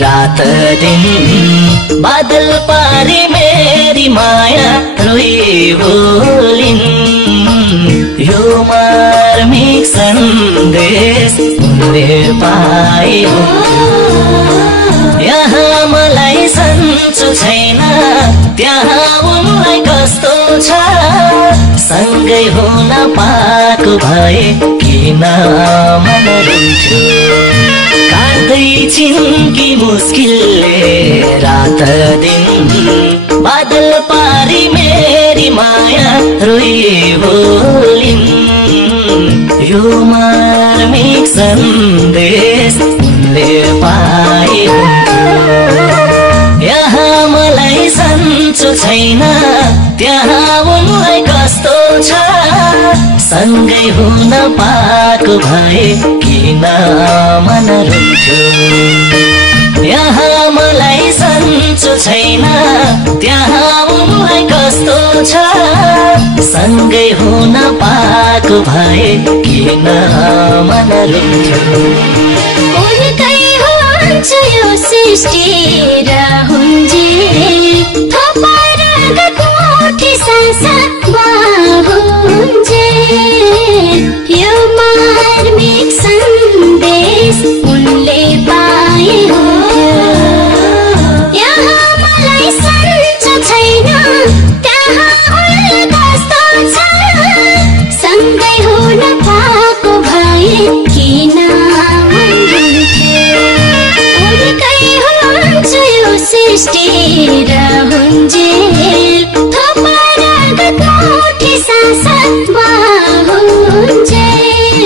रात दिन बादल पारी मेरी माया रोई बोलिन् यो मार्मिक सन्देश उनले पाए यहाँ मलाई सन्चो छैन त्यहाँ उनलाई कस्तो छ सँगै हुन पाएको भए किन मन रुन्थ्यो काट्दैछिन् कि मुस्किलले रात दिन बादल पारी मेरी माया रोई बोलिन् यो मार्मिक सन्देश उनले पाए यहाँ मलाई सन्चो छैन त्यहाँ उनलाई कस्तो छ सँगै हुन पाएको भए किन मन रुन्थ्यो यहाँ मलाई सन्चो छैन त्यहाँ उनलाई कस्तो छ सँगै हुन पाएको भए किन मन रुन्थ्यो उनकै हुन्छ यो सृष्टि र हुन्जेल थपाएर गठोठी संसारमा हुन्जेल यो मार्मिक सन्देश उनले पाए यहाँ मलाई सन्चो छैन त्यहाँ उनले कस्तो छ सँगै हुन पाएको भए किन सृष्टि र हुन्जेल थपाएर गठोठी संसारमा हुन्जेल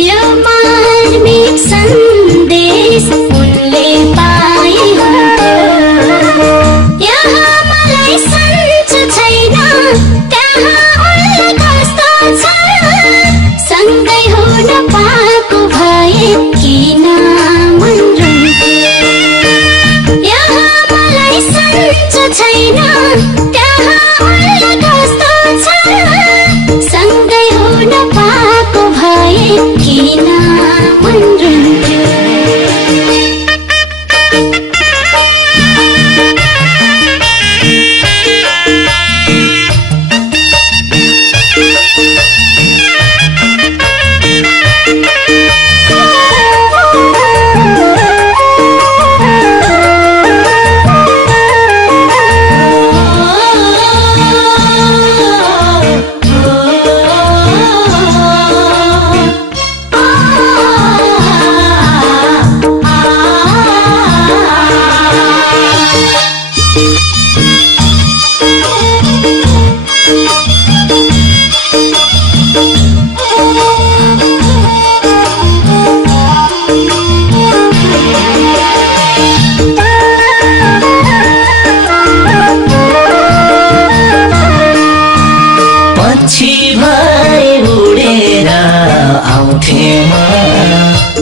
यो मार्मिक सन्देश उनले पाए यहाँ मलाई सन्चो छैन त्यहाँ उनले कस्तो छ सँगै हुन पाएको भए किन मन सन्चो छैन त्यहाँ उनले कस्तो छ सँगै हुन पाएको भए किन मन रुन्थ्यो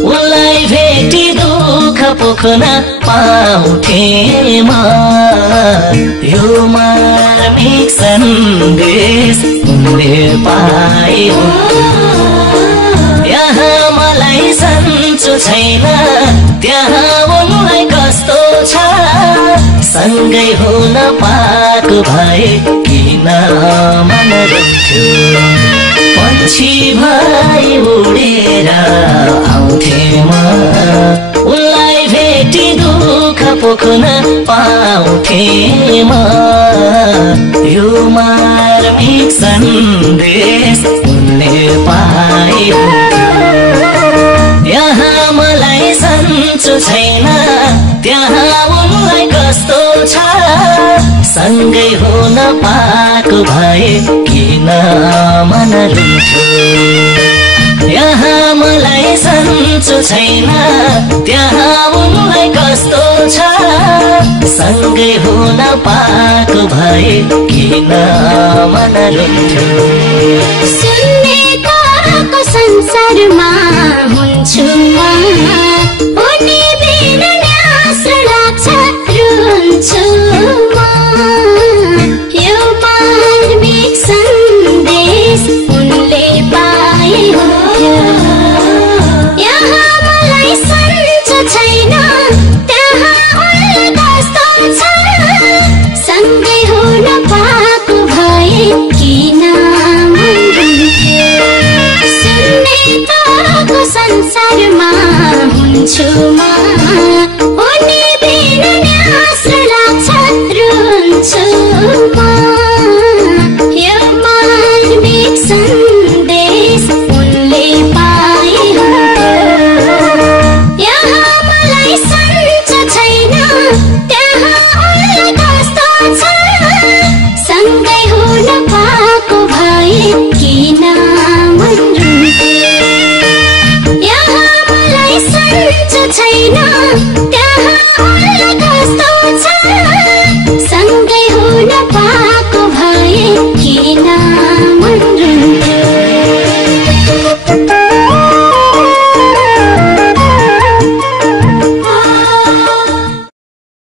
उनलाई भेटी दुःख पोख्न पाउँथेमा यो मार्मिक सन्देश उनले पाए यहाँ मलाई सन्चो छैन त्यहाँ उनलाई कस्तो छ सँगै हुन पाएको भए किन मन रुन्थ्यो पछि भई उडेर आउँथे म उनलाई भेटी दुःख पोख्न पाउँथे म यो मार्मिक सन्देश उनले पाए यहाँ मलाई सन्चो छैन त्यहाँ उनलाई कस्तो छ सँगै हुन पाएको भए किन मन रुन्थ्यो यहाँ मलाई सन्चो छैन त्यहाँ उनलाई कस्तो छ सँगै हुन पाएको भए किन मन रुन्थ्यो सुन्ने ताराको संसारमा हुन्छु म उनी बिना न्यास्रो लाग्छ रुन्छु म यो मार्मिक सन्देश उनले पाए हुन्थ्यो यहाँ मलाई सन्चो छैन त्यहाँ उनलाई कस्तो छ सँगै हुन पाएको भए किन मन रुन्थ्यो सुन्ने ताराको संसारमा हुन्छु म